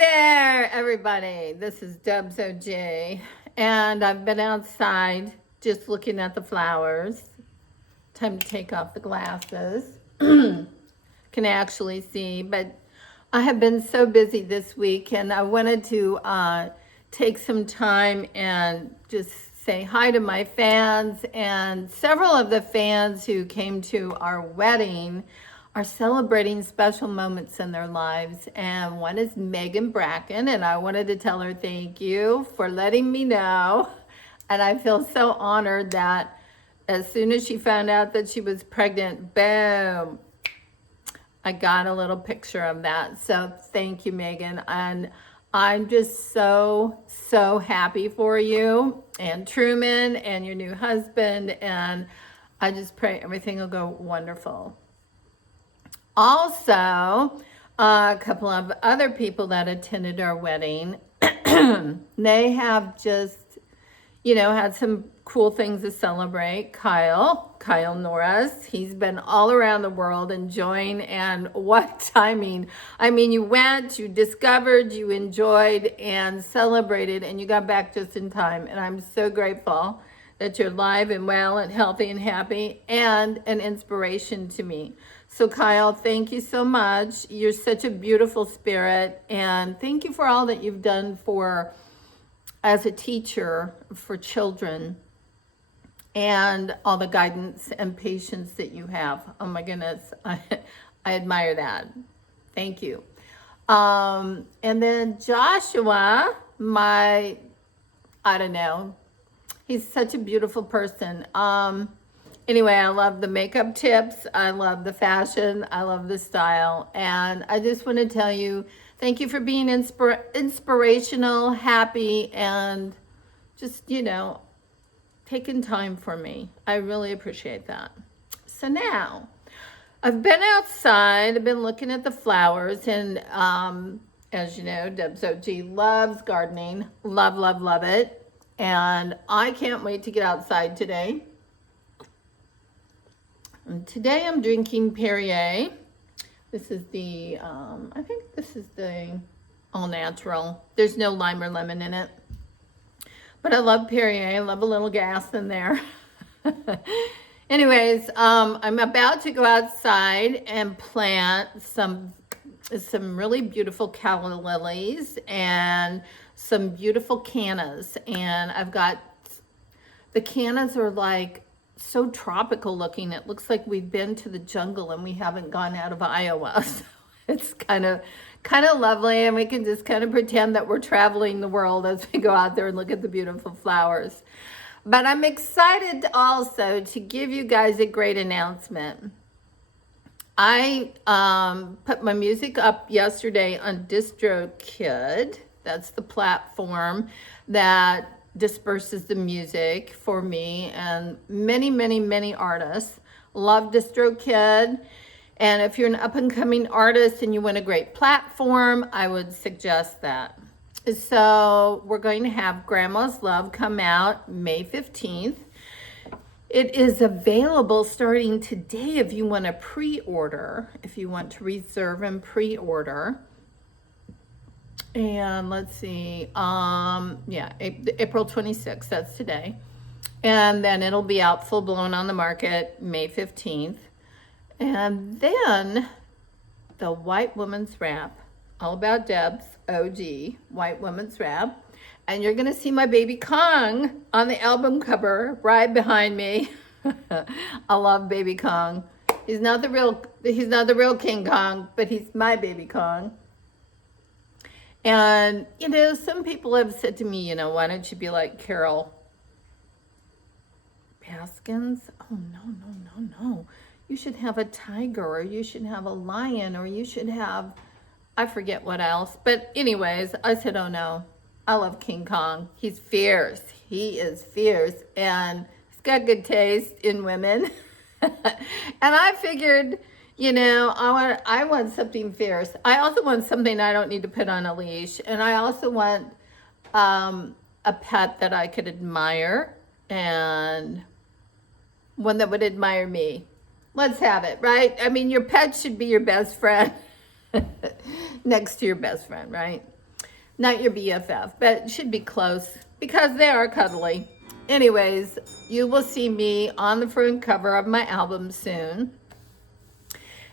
there, everybody. This is Debz OG, and I've been outside just looking at the flowers. Time to take off the glasses. Can actually see, but I have been so busy this week, and I wanted to take some time and just say hi to my fans. And several of the fans who came to our wedding are celebrating special moments in their lives, and one is Megan Bracken, and I wanted to tell her thank you for letting me know. And I feel so honored that as soon as she found out that she was pregnant, boom, I got a little picture of that. So thank you, Megan. And I'm just so happy for you and Truman and your new husband, and I just pray everything will go wonderful. Also, a couple of other people that attended our wedding, they have just, had some cool things to celebrate. Kyle Norris, he's been all around the world enjoying, and what timing. I mean, you went, you discovered, you enjoyed and celebrated, and you got back just in time. And I'm so grateful that you're alive and well and healthy and happy and an inspiration to me. So Kyle, thank you so much. You're such a beautiful spirit, and thank you for all that you've done as a teacher for children, and all the guidance and patience that you have. Oh my goodness, I admire that. Thank you. And then Joshua, I don't know, he's such a beautiful person. Anyway, I love the makeup tips. I love the fashion. I love the style. And I just want to tell you, thank you for being inspirational, happy, and just, taking time for me. I really appreciate that. So now, I've been outside. I've been looking at the flowers. And as you know, Debz OG loves gardening. Love it. And I can't wait to get outside today. And today I'm drinking Perrier. This is the, I think this is the all natural. There's no lime or lemon in it. But I love Perrier. I love a little gas in there. Anyways, I'm about to go outside and plant some really beautiful calla lilies and some beautiful cannas. And I've got, the cannas are like so tropical looking. It looks like we've been to the jungle and we haven't gone out of Iowa. So it's kind of lovely, and we can just kind of pretend that we're traveling the world as we go out there and look at the beautiful flowers. But I'm excited also to give you guys a great announcement. I put my music up yesterday on DistroKid. That's the platform that disperses the music for me and many artists. Love DistroKid. And if you're an up-and-coming artist and you want a great platform, I would suggest that. So we're going to have Grandma's Love come out May 15th. It is available starting today if you want to pre-order, if you want to reserve and pre-order. And let's see, April 26th, that's today. And then it'll be out full-blown on the market May 15th. And then the White Woman's Rap, all about Debz OG, White Woman's Rap. And you're gonna see my baby Kong on the album cover right behind me. I love baby Kong. He's not the real King Kong, but he's my baby Kong. And, some people have said to me, why don't you be like Carol Baskins? Oh, no. You should have a tiger, or you should have a lion, or you should have, I forget what else. But anyways, I said, oh no, I love King Kong. He's fierce. He is fierce, and he's got good taste in women. And I figured, I want something fierce. I also want something I don't need to put on a leash. And I also want a pet that I could admire, and one that would admire me. Let's have it, right? I mean, your pet should be your best friend next to your best friend, right? Not your BFF, but it should be close because they are cuddly. Anyways, you will see me on the front cover of my album soon.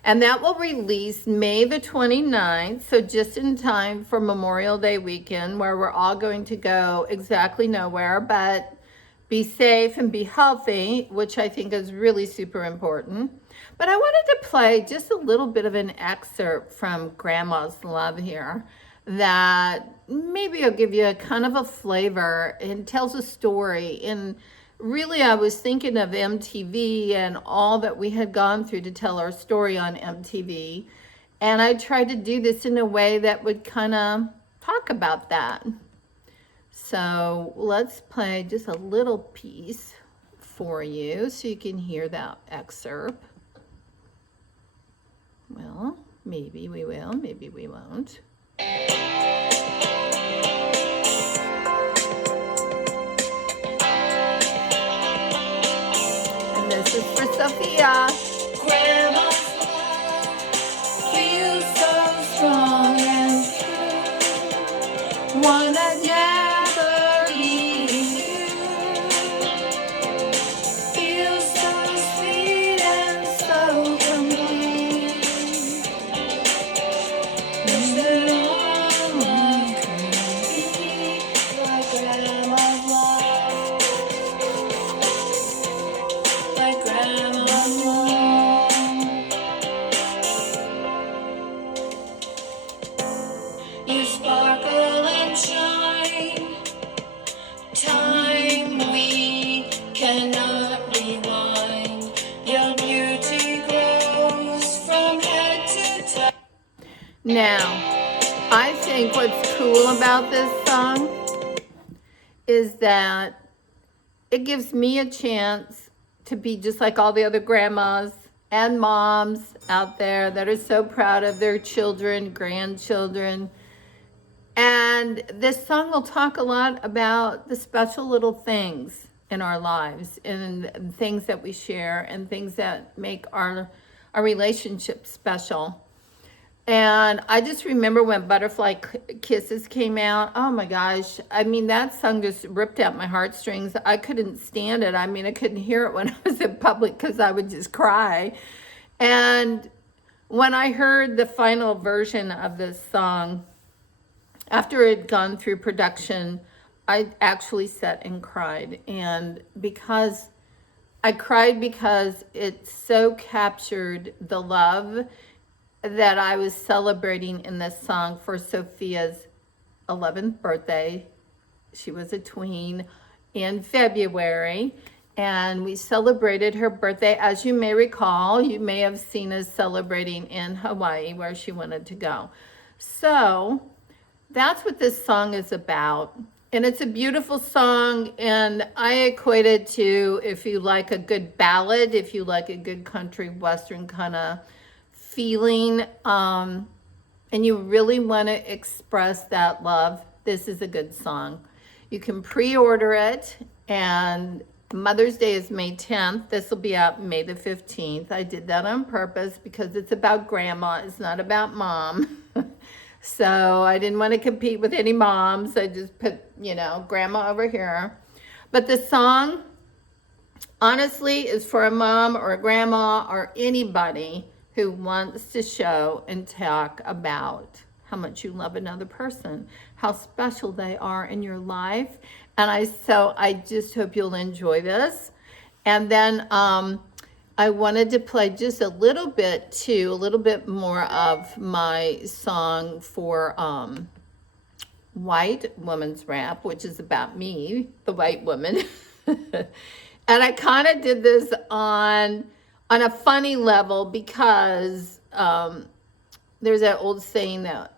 And that will release May the 29th, so just in time for Memorial Day weekend, where we're all going to go exactly nowhere, but be safe and be healthy, which I think is really super important. But I wanted to play just a little bit of an excerpt from Grandma's Love here that maybe will give you a kind of a flavor and tells a story. And really, I was thinking of MTV and all that we had gone through to tell our story on MTV. And I tried to do this in a way that would kind of talk about that. So let's play just a little piece for you so you can hear that excerpt. Well, maybe we will, maybe we won't. And this is for Sophia. Grandma's love feels so strong and true. Wanna never leave you. Feels so sweet and so complete. Wish that all one could be like Grandma's love. Like Grandma's love. You sparkle and shine. Time we cannot rewind. Your beauty grows from head to toe. Now, I think what's cool about this song is that it gives me a chance to be just like all the other grandmas and moms out there that are so proud of their children, grandchildren. And this song will talk a lot about the special little things in our lives and things that we share and things that make our relationship special. And I just remember when Butterfly Kisses came out. Oh my gosh. I mean, that song just ripped out my heartstrings. I couldn't stand it. I mean, I couldn't hear it when I was in public because I would just cry. And when I heard the final version of this song, after it had gone through production, I actually sat and cried. And because I cried because it so captured the love that I was celebrating in this song for Sophia's 11th birthday. She was a tween in February, and we celebrated her birthday. As you may recall, you may have seen us celebrating in Hawaii where she wanted to go. So that's what this song is about. And it's a beautiful song, and I equate it to if you like a good ballad, if you like a good country western kind of feeling, and you really want to express that love, this is a good song. You can pre-order it, and Mother's Day is May 10th. This will be out May the 15th. I did that on purpose because it's about grandma. It's not about mom. So I didn't want to compete with any moms. I just put, grandma over here. But the song, honestly, is for a mom or a grandma or anybody who wants to show and talk about how much you love another person, how special they are in your life. And I just hope you'll enjoy this. And then I wanted to play just a little bit more of my song for White Woman's Rap, which is about me, the white woman. And I kind of did this on a funny level because there's that old saying that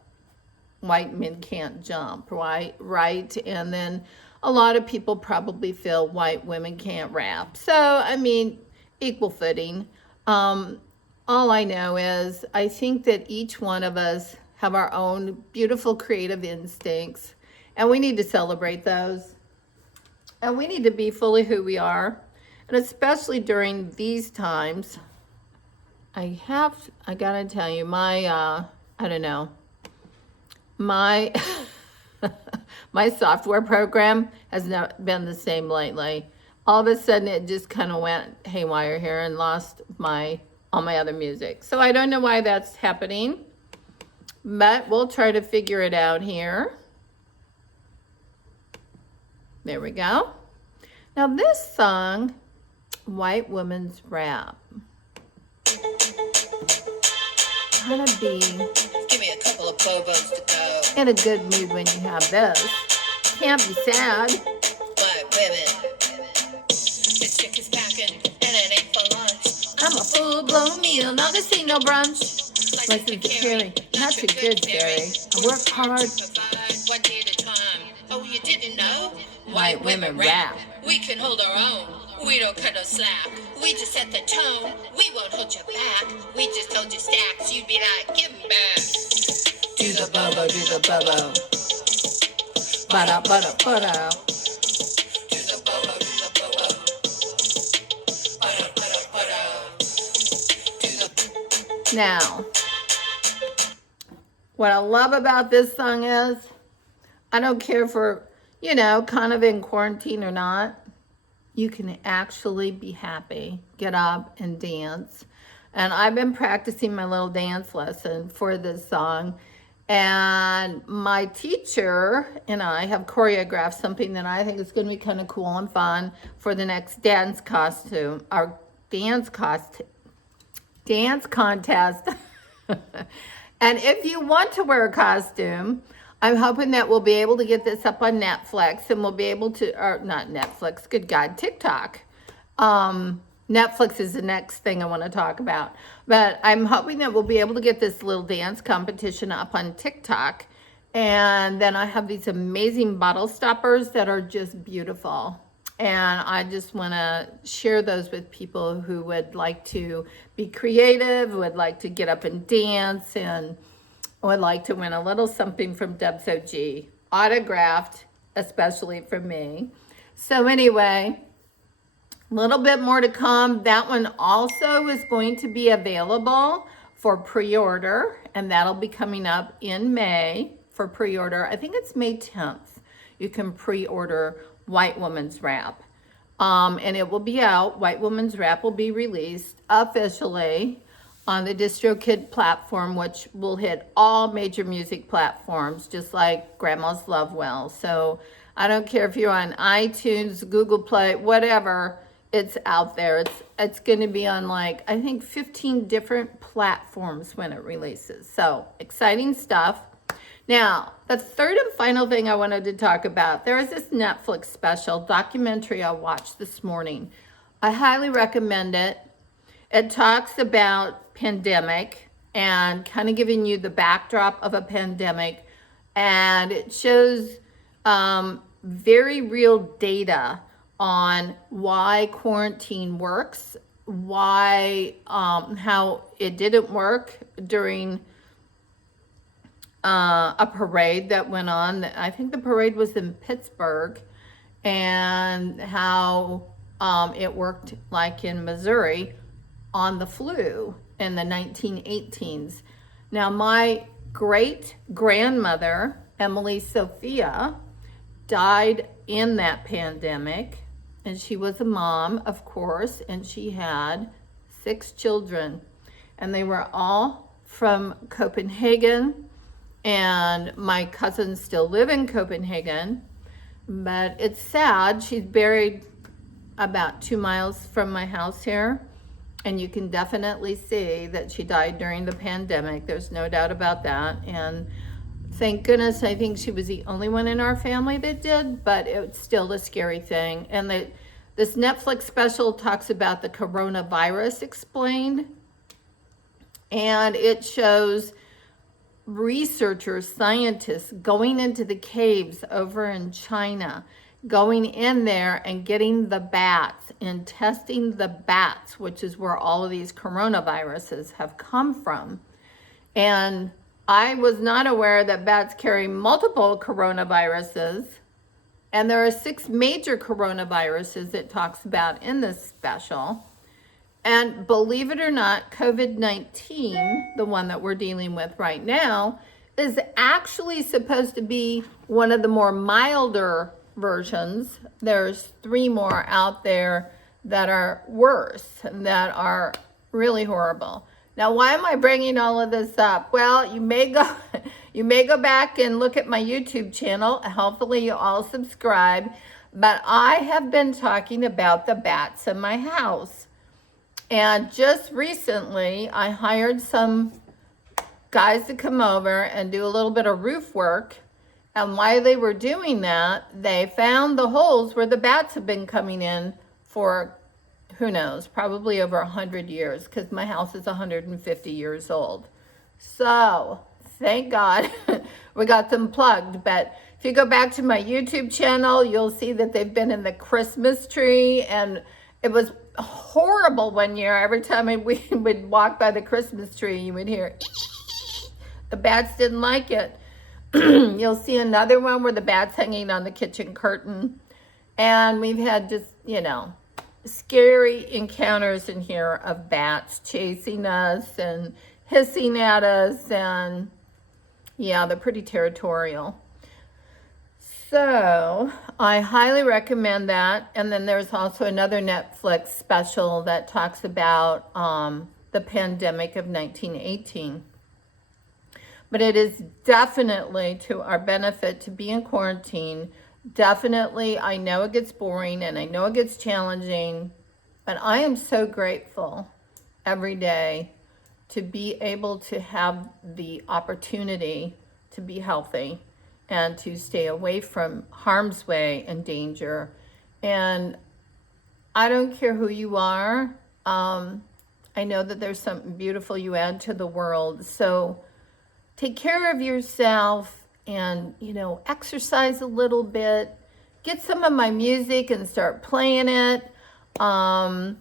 white men can't jump, right? And then a lot of people probably feel white women can't rap. So, I mean, equal footing. All I know is I think that each one of us have our own beautiful creative instincts, and we need to celebrate those. And we need to be fully who we are. And especially during these times, I gotta tell you, my My software program has not been the same lately. All of a sudden it just kind of went haywire here and lost all my other music. So I don't know why that's happening, but we'll try to figure it out here. There we go. Now this song, White Woman's Rap. Kind of be Give me a couple of bobos to go. in a good mood when you have this. Can't be sad. White women. This chick is packing, and it ain't for lunch. I'm a full-blown meal, not this ain't no brunch. License to carry, not your good fairy. I work hard. Provide one day at a time. Oh, you didn't know? White women rap. We can hold our own. We don't cut no slack. We just set the tone. We won't hold you back. We just hold you stacks. You'd be like, give 'em back. Do the bobo, do the bobo. Ba-da, ba-da, ba-da. Do the bobo, do the bobo. Ba-da, ba-da, ba-da. Do the Now, what I love about this song is, I don't care for, kind of in quarantine or not, you can actually be happy, get up and dance. And I've been practicing my little dance lesson for this song. And my teacher and I have choreographed something that I think is going to be kind of cool and fun for the next dance contest. And if you want to wear a costume, I'm hoping that we'll be able to get this up on Netflix, and we'll be able to, or not Netflix, good God, TikTok. Netflix is the next thing I want to talk about. But I'm hoping that we'll be able to get this little dance competition up on TikTok. And then I have these amazing bottle stoppers that are just beautiful. And I just want to share those with people who would like to be creative, would like to get up and dance, and would like to win a little something from Debz OG, autographed, especially from me. So anyway, a little bit more to come. That one also is going to be available for pre-order, and that'll be coming up in May for pre-order. I think it's May 10th. You can pre-order White Woman's Rap. And it will be out. White Woman's Rap will be released officially on the DistroKid platform, which will hit all major music platforms, just like Grandma's Love Well. So I don't care if you're on iTunes, Google Play, whatever, it's out there. It's going to be on I think 15 different platforms when it releases. So exciting stuff. Now, the third and final thing I wanted to talk about, there is this Netflix special documentary I watched this morning. I highly recommend it. It talks about pandemic and kind of giving you the backdrop of a pandemic, and it shows very real data on why quarantine works, why how it didn't work during a parade that went on. I think the parade was in Pittsburgh, and how it worked like in Missouri on the flu in the 1918s. Now, my great grandmother, Emily Sophia, died in that pandemic, and she was a mom, of course, and she had 6 children, and they were all from Copenhagen, and my cousins still live in Copenhagen. But it's sad, she's buried about 2 miles from my house here, and you can definitely see that she died during the pandemic. There's no doubt about that. And thank goodness, I think she was the only one in our family that did, but it's still a scary thing. And this Netflix special talks about the coronavirus explained, and it shows researchers, scientists going into the caves over in China, going in there and getting the bats and testing the bats, which is where all of these coronaviruses have come from. And I was not aware that bats carry multiple coronaviruses. And there are 6 major coronaviruses it talks about in this special. And believe it or not, COVID-19, the one that we're dealing with right now, is actually supposed to be one of the more milder versions. There's 3 more out there that are worse, that are really horrible. Now, why am I bringing all of this up? Well, you may go back and look at my YouTube channel. Hopefully you all subscribe. But I have been talking about the bats in my house. And just recently, I hired some guys to come over and do a little bit of roof work. And while they were doing that, they found the holes where the bats have been coming in for, who knows, probably over 100 years, because my house is 150 years old. So, thank God we got them plugged. But if you go back to my YouTube channel, you'll see that they've been in the Christmas tree, and it was horrible one year. Every time we would walk by the Christmas tree, you would hear the bats didn't like it. You'll see another one where the bat's hanging on the kitchen curtain. And we've had just, scary encounters in here of bats chasing us and hissing at us. And yeah, they're pretty territorial. So I highly recommend that. And then there's also another Netflix special that talks about the pandemic of 1918. But it is definitely to our benefit to be in quarantine. Definitely, I know it gets boring and I know it gets challenging, but I am so grateful every day to be able to have the opportunity to be healthy and to stay away from harm's way and danger. And I don't care who you are. I know that there's something beautiful you add to the world. So take care of yourself and, exercise a little bit. Get some of my music and start playing it. And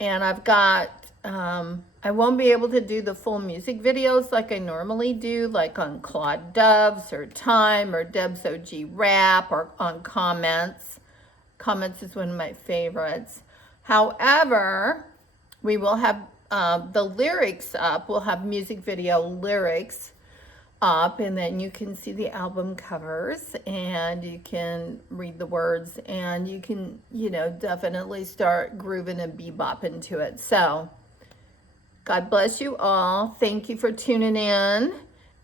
I've got, I won't be able to do the full music videos like I normally do, like on Claude Debz or Time or Debz OG Rap or on Comments. Comments is one of my favorites. However, we will have the lyrics up. We'll have music video lyrics up, and then you can see the album covers and you can read the words and you can, definitely start grooving and bebopping to it. So God bless you all. Thank you for tuning in,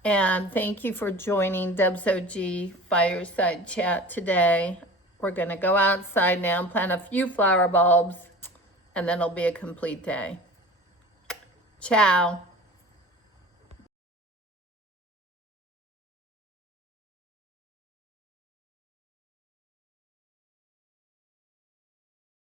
and thank you for joining Debz OG Fireside Chat today. We're going to go outside now and plant a few flower bulbs, and then it'll be a complete day. Ciao.